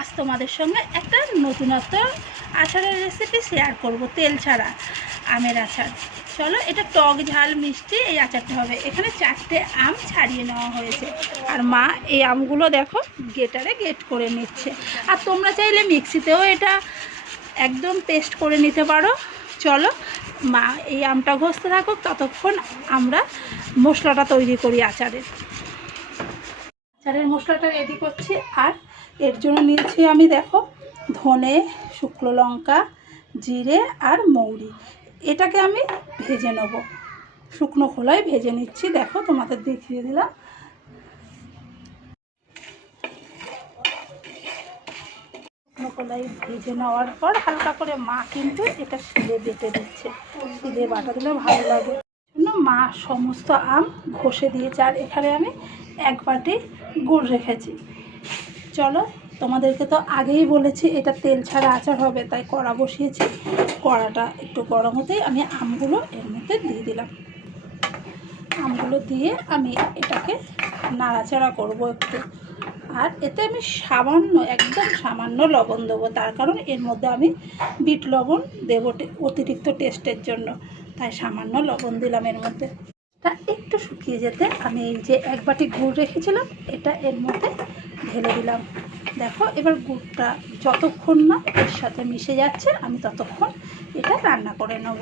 আজ তোমাদের সঙ্গে একটা নতুনত্ব আচারের রেসিপি শেয়ার করব, তেল ছাড়া আমের আচার। চলো, এটা টক ঝাল মিষ্টি এই আচারটা হবে। এখানে 4টে আম ছাড়িয়ে নেওয়া হয়েছে, আর মা এই আমগুলো দেখো গেটারে গেট করে নিচ্ছে। আর তোমরা চাইলে মিক্সিতেও এটা একদম পেস্ট করে নিতে পারো। চলো, মা এই আমটা ঘষতে থাকুক, ততক্ষণ আমরা মশলাটা তৈরি করি আচারের মশলাটা রেডি করছি। আর এর জন্য নিয়েছি আমি দেখো ধনে, শুকনো লঙ্কা, জিরে আর মৌরি। এটাকে আমি ভেজে নেব, শুকনো খোলায় ভেজে নিচ্ছি। দেখো তোমাদের দেখিয়ে দিলাম। শুকনো খোলায় ভেজে নেওয়ার পর হালকা করে মা কিন্তু এটা শিলে বেটে দিচ্ছে। শিলে বাটা দিলে ভালো লাগে, মা সমস্ত আম ঘষে দিয়েছে। আর এখানে আমি 1 বাটি গুড় রেখেছি। চলো, তোমাদেরকে তো আগেই বলেছি এটা তেল ছাড়া আচার হবে, তাই কড়া বসিয়েছি। কড়াটা একটু গরম হতেই আমি আমগুলো এর মধ্যে দিয়ে দিলাম। আমগুলো দিয়ে আমি এটাকে নাড়াচাড়া করব একটু। আর এতে আমি সামান্য, একদম সামান্য লবণ দেবো, তার কারণ এর মধ্যে আমি বিট লবণ দেবো অতিরিক্ত টেস্টের জন্য, তাই সামান্য লবণ দিলাম এর মধ্যে। তা একটু শুকিয়ে যেতে আমি এই যে 1 বাটি গুড় রেখেছিলাম এটা এর মধ্যে ঢেলে দিলাম। দেখো, এবার গুড়টা যতক্ষণ না এর সাথে মিশে যাচ্ছে আমি ততক্ষণ এটা রান্না করে নেব।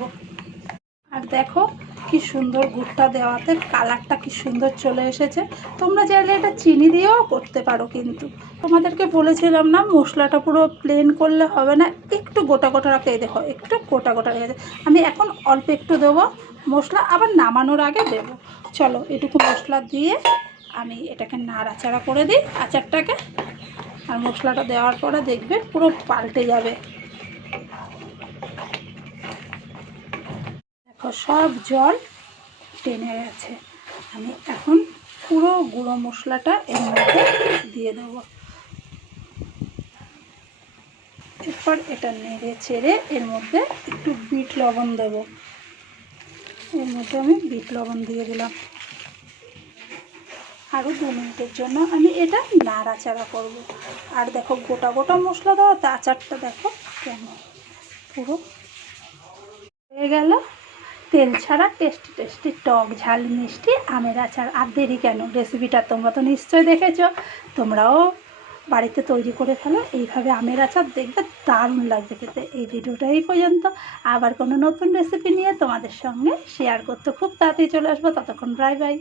আর দেখো কি সুন্দর গুড়টা দেওয়াতে কালারটা কি সুন্দর চলে এসেছে। তোমরা চাইলে এটা চিনি দিয়েও করতে পারো, কিন্তু তোমাদেরকে বলেছিলাম না মশলাটা পুরো প্লেন করলে হবে না, একটু গোটা গোটা রাখতে। দেখো একটু গোটা গোটা রেখেছে। আমি এখন অল্প একটু দেবো মশলা, আবার নামানোর আগে দেবো। চলো, এটুকু মশলা দিয়ে আমি এটাকে নাড়াচাড়া করে দিই আচারটাকে। আর মশলাটা দেওয়ার পরে দেখবে পুরো পাল্টে যাবে। দেখো সব জল টেনে গেছে। আমি এখন পুরো গুঁড়ো মশলাটা এর মধ্যে দিয়ে দেব। এরপর এটা নেড়ে চেড়ে এর মধ্যে একটু বিট লবণ দেব। এর মধ্যে আমি বিট লবণ দিয়ে দিলাম। আরও 2 মিনিটের জন্য আমি এটা নাড়াচাড়া করব। আর দেখো গোটা গোটা মশলা দেওয়াতে আচারটা দেখো কেমন পুরো হয়ে গেল তেল ছাড়া টেস্টি টেস্টি টক ঝাল মিষ্টি আমের আচার। আর দেরি কেন, রেসিপিটা তোমরা তো নিশ্চয়ই দেখেছো। তোমরাও বাড়িতে তৈরি করে ফেলো এইভাবে আমের আচার, দেখবে দারুণ লাগবে খেতে। এই ভিডিওটা এই পর্যন্ত। আবার কোনো নতুন রেসিপি নিয়ে তোমাদের সঙ্গে শেয়ার করতে খুব তাড়াতাড়ি চলে আসবো। ততক্ষণ বাই বাই।